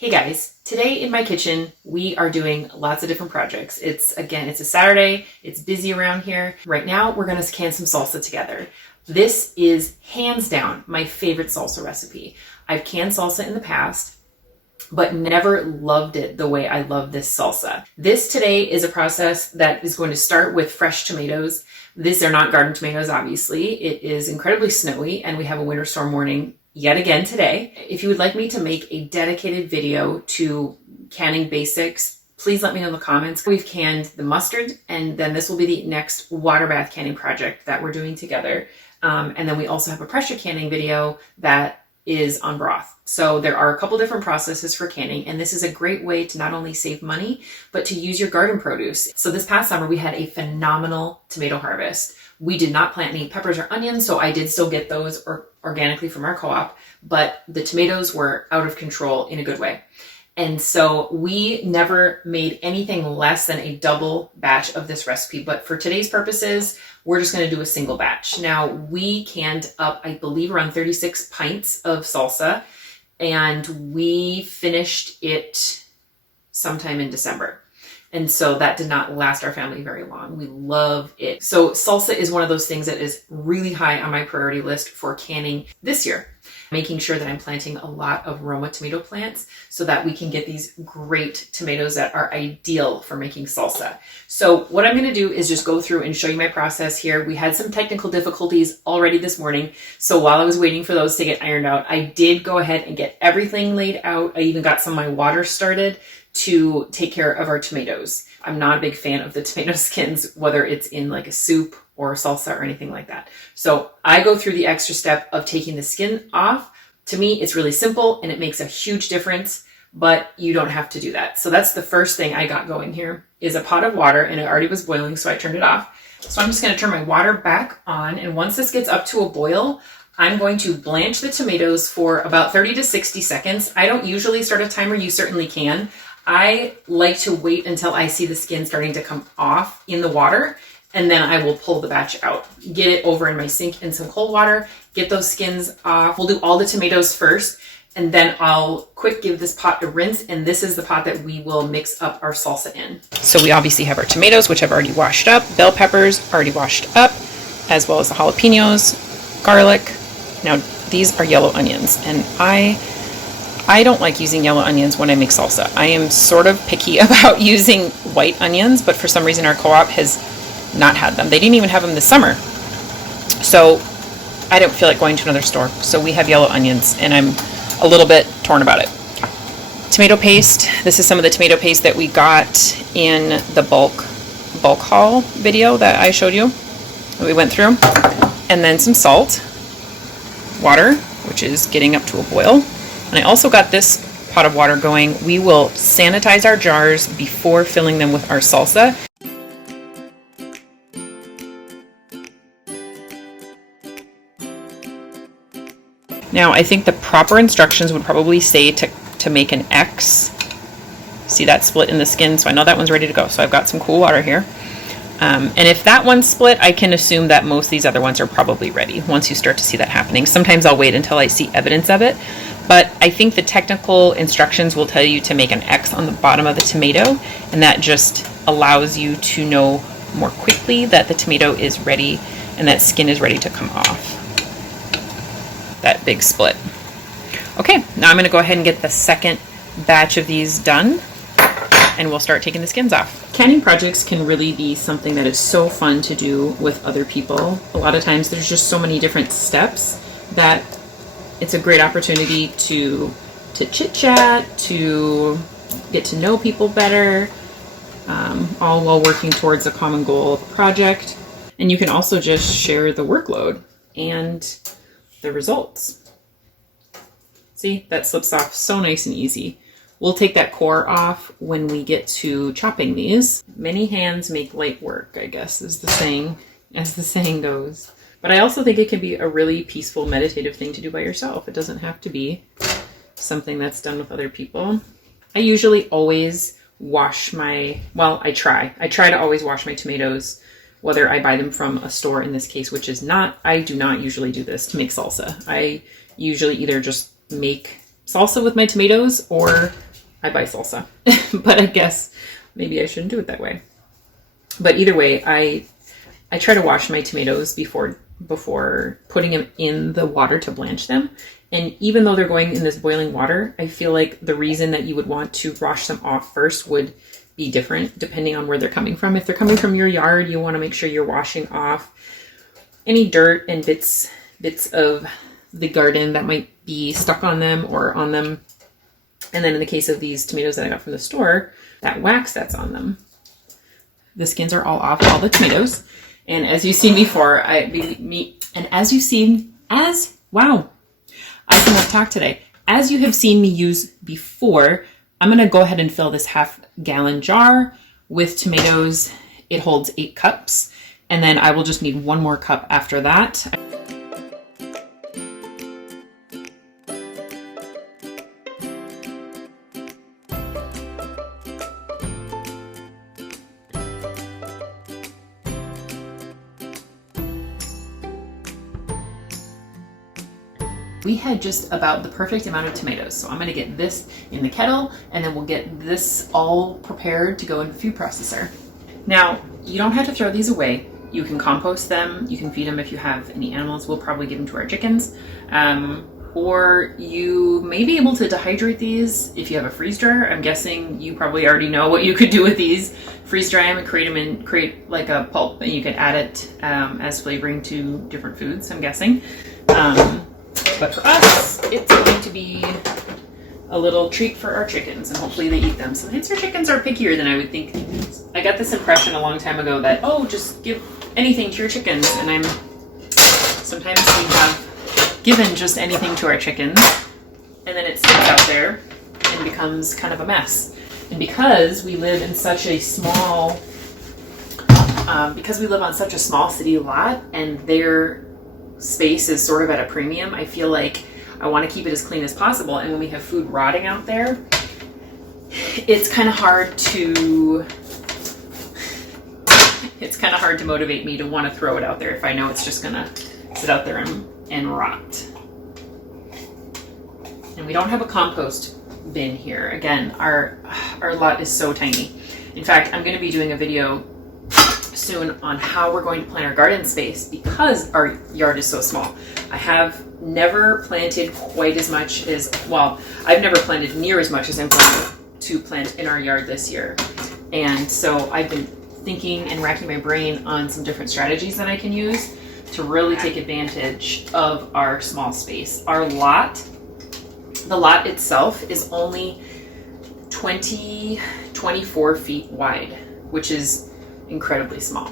Hey guys, today in my kitchen, we are doing lots of different projects. It's a Saturday, it's busy around here. Right now, we're gonna can some salsa together. This is hands down my favorite salsa recipe. I've canned salsa in the past, but never loved it the way I love this salsa. This today is a process that is going to start with fresh tomatoes. These are not garden tomatoes, obviously. It is incredibly snowy and we have a winter storm warning yet again today. If you would like me to make a dedicated video to canning basics, please let me know in the comments. We've canned the mustard, and then this will be the next water bath canning project that we're doing together. And then we also have a pressure canning video that is on broth. So there are a couple different processes for canning, and this is a great way to not only save money, but to use your garden produce. So this past summer, we had a phenomenal tomato harvest. We did not plant any peppers or onions, so I did still get those organically from our co-op, but the tomatoes were out of control in a good way. And so we never made anything less than a double batch of this recipe. But for today's purposes, we're just going to do a single batch. Now, we canned up, I believe, around 36 pints of salsa, and we finished it sometime in December. And so that did not last our family very long. We love it. So salsa is one of those things that is really high on my priority list for canning this year. Making sure that I'm planting a lot of Roma tomato plants so that we can get these great tomatoes that are ideal for making salsa. So what I'm gonna do is just go through and show you my process here. We had some technical difficulties already this morning. So while I was waiting for those to get ironed out, I did go ahead and get everything laid out. I even got some of my water started to take care of our tomatoes. I'm not a big fan of the tomato skins, whether it's in like a soup or salsa or anything like that. So I go through the extra step of taking the skin off. To me, it's really simple and it makes a huge difference, but you don't have to do that. So that's the first thing I got going here is a pot of water, and it already was boiling, so I turned it off. So I'm just gonna turn my water back on, and once this gets up to a boil, I'm going to blanch the tomatoes for about 30 to 60 seconds. I don't usually start a timer, you certainly can. I like to wait until I see the skin starting to come off in the water, and then I will pull the batch out. Get it over in my sink in some cold water, get those skins off. We'll do all the tomatoes first, and then I'll quick give this pot a rinse, and this is the pot that we will mix up our salsa in. So we obviously have our tomatoes, which I've already washed up, bell peppers already washed up, as well as the jalapenos, garlic. Now these are yellow onions, and I don't like using yellow onions when I make salsa. I am sort of picky about using white onions, but for some reason our co-op has not had them. They didn't even have them this summer. So I don't feel like going to another store. So we have yellow onions, and I'm a little bit torn about it. Tomato paste. This is some of the tomato paste that we got in the bulk haul video that I showed you, that we went through. And then some salt, water, which is getting up to a boil. And I also got this pot of water going. We will sanitize our jars before filling them with our salsa. Now, I think the proper instructions would probably say to make an X. See that split in the skin? So I know that one's ready to go. So I've got some cool water here. And if that one's split, I can assume that most of these other ones are probably ready once you start to see that happening. Sometimes I'll wait until I see evidence of it. But I think the technical instructions will tell you to make an X on the bottom of the tomato, and that just allows you to know more quickly that the tomato is ready and that skin is ready to come off. That big split. Okay, now I'm going to go ahead and get the second batch of these done, and we'll start taking the skins off. Canning projects can really be something that is so fun to do with other people. A lot of times there's just so many different steps that it's a great opportunity to chit chat, to get to know people better, all while working towards a common goal of a project. And you can also just share the workload and the results. See, that slips off so nice and easy. We'll take that core off when we get to chopping these. Many hands make light work, I guess, is the saying, as the saying goes. But I also think it can be a really peaceful, meditative thing to do by yourself. It doesn't have to be something that's done with other people. I usually always wash my, well, I try to always wash my tomatoes, whether I buy them from a store in this case, which is not, I do not usually do this to make salsa. I usually either just make salsa with my tomatoes, or I buy salsa, but I guess maybe I shouldn't do it that way. But either way, I try to wash my tomatoes before putting them in the water to blanch them. And even though they're going in this boiling water, I feel like the reason that you would want to wash them off first would be different depending on where they're coming from. If they're coming from your yard, you want to make sure you're washing off any dirt and bits of the garden that might be stuck on them or on them. And then in the case of these tomatoes that I got from the store, that wax that's on them. The skins are all off all the tomatoes. And as you've seen before, wow, I cannot talk today. As you have seen me use before, I'm going to go ahead and fill this half-gallon jar with tomatoes. It holds 8 cups, and then I will just need 1 more cup after that. We had just about the perfect amount of tomatoes. So I'm going to get this in the kettle, and then we'll get this all prepared to go in the food processor. Now, you don't have to throw these away. You can compost them. You can feed them if you have any animals. We'll probably give them to our chickens. Or you may be able to dehydrate these if you have a freeze dryer. I'm guessing you probably already know what you could do with these. Freeze dry them and create like a pulp, and you could add it as flavoring to different foods, I'm guessing. But for us, it's going to be a little treat for our chickens, and hopefully they eat them. Sometimes our chickens are pickier than I would think. I got this impression a long time ago that, oh, just give anything to your chickens. And sometimes we have given just anything to our chickens, and then it sits out there and becomes kind of a mess. And because we live in such a small, on such a small city lot, and their space is sort of at a premium, I feel like I want to keep it as clean as possible. And when we have food rotting out there, it's kind of hard to motivate me to want to throw it out there if I know it's just gonna sit out there and rot. And we don't have a compost bin here. Again, our lot is so tiny. In fact, I'm going to be doing a video soon on how we're going to plant our garden space because our yard is so small. I have never planted quite as much as, well, I've never planted near as much as I'm going to plant in our yard this year. And so I've been thinking and racking my brain on some different strategies that I can use to really take advantage of our small space. The lot itself is only 24 feet wide, which is incredibly small.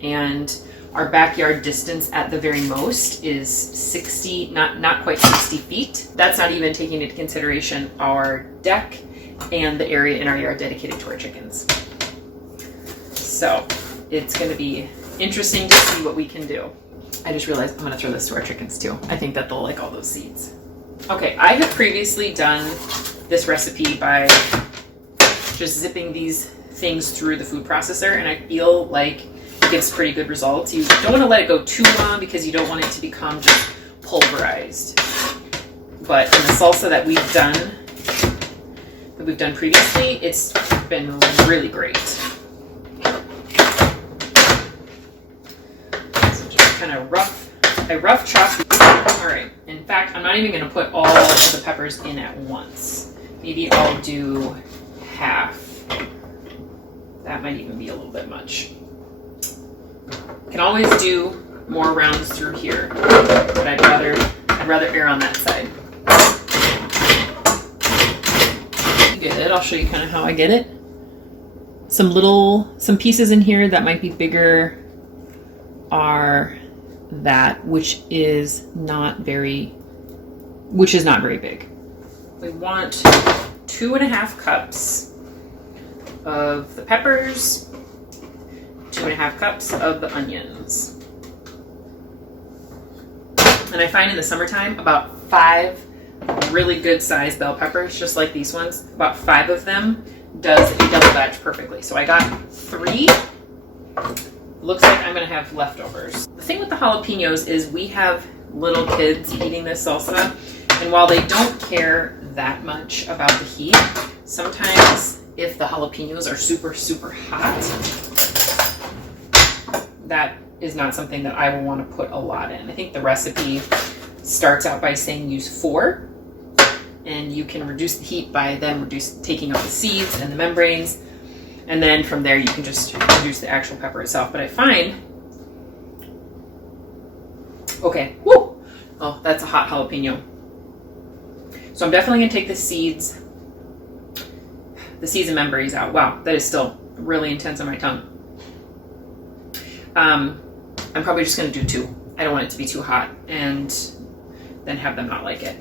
And our backyard distance at the very most is 60, not quite 60 feet. That's not even taking into consideration our deck and the area in our yard dedicated to our chickens. So it's going to be interesting to see what we can do. I just realized I'm going to throw this to our chickens too. I think that they'll like all those seeds. Okay, I have previously done this recipe by just zipping these things through the food processor, and I feel like it gives pretty good results. You don't want to let it go too long because you don't want it to become just pulverized. But in the salsa that we've done previously, it's been really great. So just kind of rough chop. All right. In fact, I'm not even going to put all of the peppers in at once. Maybe I'll do half. That might even be a little bit much. Can always do more rounds through here, but I'd rather err on that side. You get it. I'll show you kind of how I get it. Some pieces in here that might be bigger are that which is not very big. We want 2.5 cups of the peppers, 2.5 cups of the onions. And I find in the summertime about 5 really good sized bell peppers, just like these ones, about 5 of them does a double batch perfectly. So I got 3. Looks like I'm going to have leftovers. The thing with the jalapenos is we have little kids eating this salsa, and while they don't care that much about the heat, Sometimes if the jalapenos are super, super hot, that is not something that I will want to put a lot in. I think the recipe starts out by saying use 4, and you can reduce the heat by then taking out the seeds and the membranes, and then from there you can just reduce the actual pepper itself. But I find, okay, whoo, oh, that's a hot jalapeno. So I'm definitely gonna take the seeds and membranes out. Wow, that is still really intense on my tongue. I'm probably just gonna do 2. I don't want it to be too hot and then have them not like it.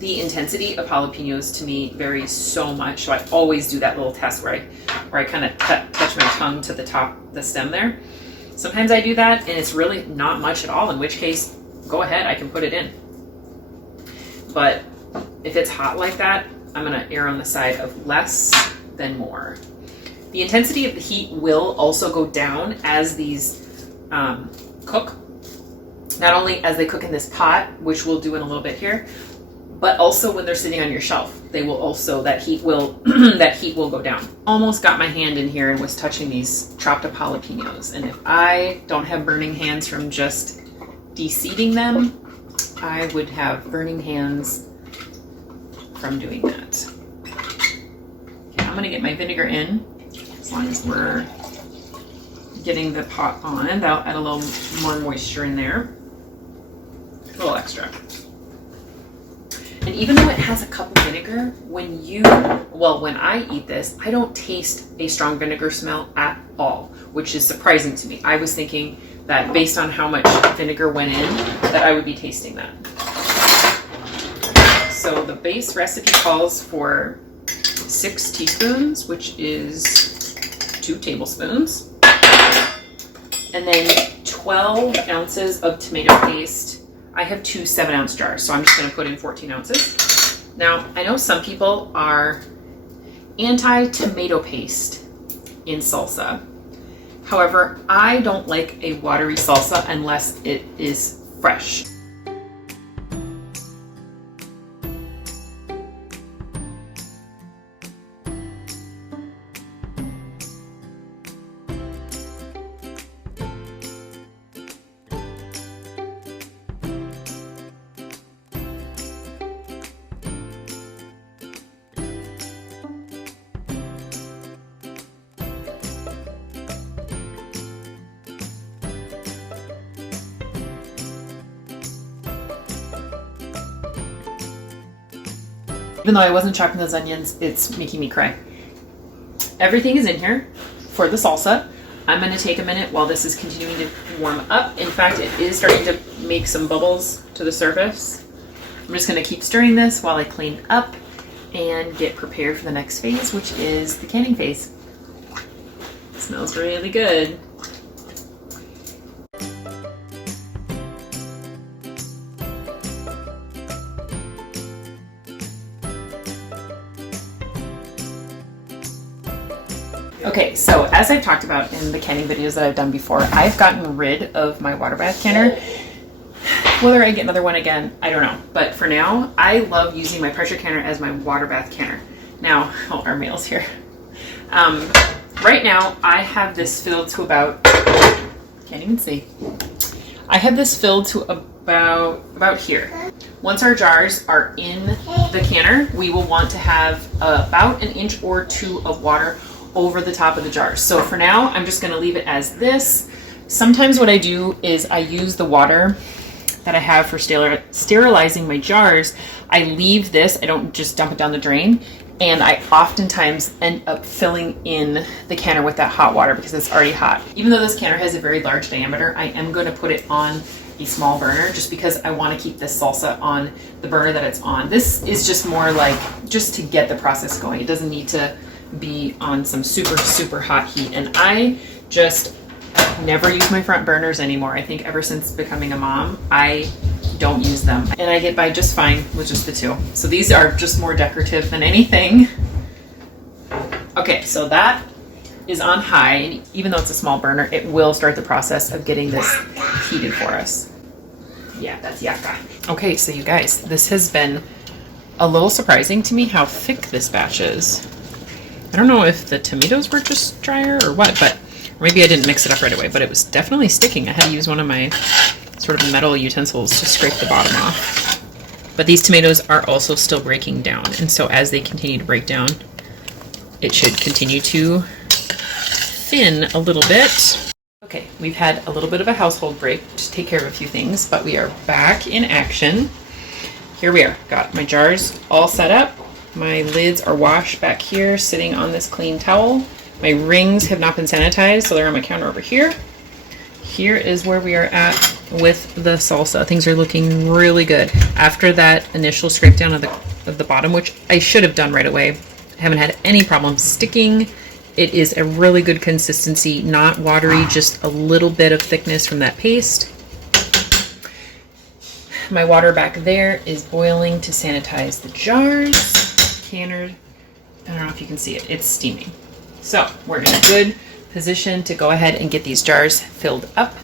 The intensity of jalapenos to me varies so much, so I always do that little test where I kind of touch my tongue to the top, the stem there. Sometimes I do that and it's really not much at all, in which case, go ahead, I can put it in. But if it's hot like that, I'm gonna err on the side of less than more. The intensity of the heat will also go down as these cook. Not only as they cook in this pot, which we'll do in a little bit here, but also when they're sitting on your shelf, they will also, that heat will go down. Almost got my hand in here and was touching these chopped up jalapenos. And if I don't have burning hands from just de-seeding them, I would have burning hands from doing that. Okay, I'm gonna get my vinegar in. As long as we're getting the pot on, that'll add a little more moisture in there. A little extra. And even though it has a cup of vinegar, when I eat this, I don't taste a strong vinegar smell at all, which is surprising to me. I was thinking that based on how much vinegar went in, that I would be tasting that. So the base recipe calls for 6 teaspoons, which is 2 tablespoons. And then 12 ounces of tomato paste. I have 2 7-ounce jars, so I'm just gonna put in 14 ounces. Now, I know some people are anti-tomato paste in salsa. However, I don't like a watery salsa unless it is fresh. Even though I wasn't chopping those onions, it's making me cry. Everything is in here for the salsa. I'm going to take a minute while this is continuing to warm up. In fact, it is starting to make some bubbles to the surface. I'm just going to keep stirring this while I clean up and get prepared for the next phase, which is the canning phase. It smells really good. Okay, so as I've talked about in the canning videos that I've done before, I've gotten rid of my water bath canner. Whether I get another one again, I don't know. But for now, I love using my pressure canner as my water bath canner. Now, oh, our mail's here. Right now, I have this filled to about, can't even see. I have this filled to about here. Once our jars are in the canner, we will want to have about 1 inch or 2 of water over the top of the jars. So for now, I'm just gonna leave it as this. Sometimes what I do is I use the water that I have for sterilizing my jars. I leave this, I don't just dump it down the drain, and I oftentimes end up filling in the canner with that hot water because it's already hot. Even though this canner has a very large diameter, I am gonna put it on a small burner just because I wanna keep this salsa on the burner that it's on. This is just more like, just to get the process going. It doesn't need to be on some super, super hot heat. And I just never use my front burners anymore. I think ever since becoming a mom, I don't use them. And I get by just fine with just the 2. So these are just more decorative than anything. Okay, so that is on high. And even though it's a small burner, it will start the process of getting this heated for us. Yeah, that's yakka. Okay, so you guys, this has been a little surprising to me how thick this batch is. I don't know if the tomatoes were just drier or what, but maybe I didn't mix it up right away, but it was definitely sticking. I had to use one of my sort of metal utensils to scrape the bottom off. But these tomatoes are also still breaking down, and so as they continue to break down, it should continue to thin a little bit. Okay, we've had a little bit of a household break to take care of a few things, but we are back in action. Here we are, got my jars all set up. My lids are washed back here, sitting on this clean towel. My rings have not been sanitized, so they're on my counter over here. Here is where we are at with the salsa. Things are looking really good. After that initial scrape down of the bottom, which I should have done right away, I haven't had any problem sticking. It is a really good consistency, not watery, just a little bit of thickness from that paste. My water back there is boiling to sanitize the jars. Canner, I don't know if you can see it, it's steaming. So we're in a good position to go ahead and get these jars filled up.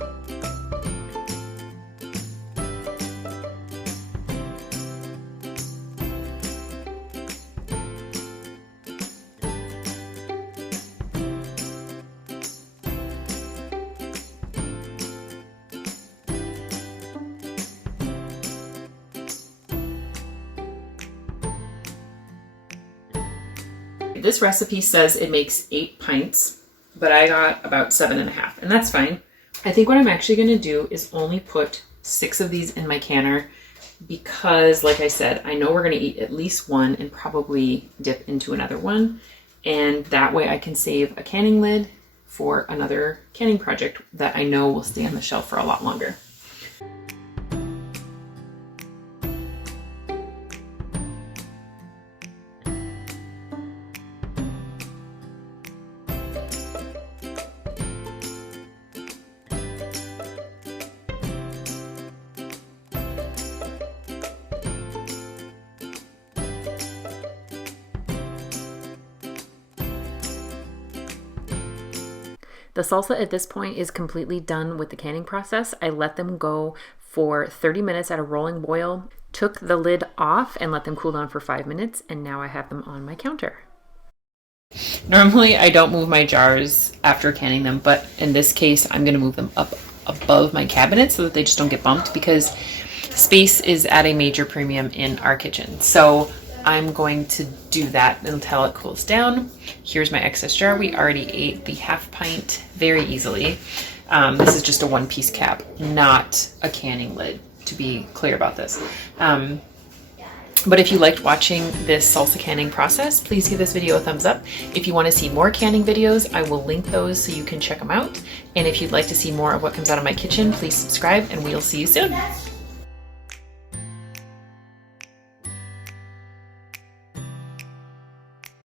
This recipe says it makes 8 pints, but I got about 7.5, and that's fine. I think what I'm actually going to do is only put 6 of these in my canner because, like I said, I know we're going to eat at least one and probably dip into another one, and that way I can save a canning lid for another canning project that I know will stay on the shelf for a lot longer. The salsa at this point is completely done with the canning process. I let them go for 30 minutes at a rolling boil, took the lid off and let them cool down for 5 minutes, and now I have them on my counter. Normally I don't move my jars after canning them, but in this case I'm going to move them up above my cabinet so that they just don't get bumped, because space is at a major premium in our kitchen. So I'm going to do that until it cools down. Here's my excess jar. We already ate the half pint very easily. This is just a 1-piece cap, not a canning lid, to be clear about this. But if you liked watching this salsa canning process, please give this video a thumbs up. If you want to see more canning videos, I will link those so you can check them out. And if you'd like to see more of what comes out of my kitchen, please subscribe, and we'll see you soon.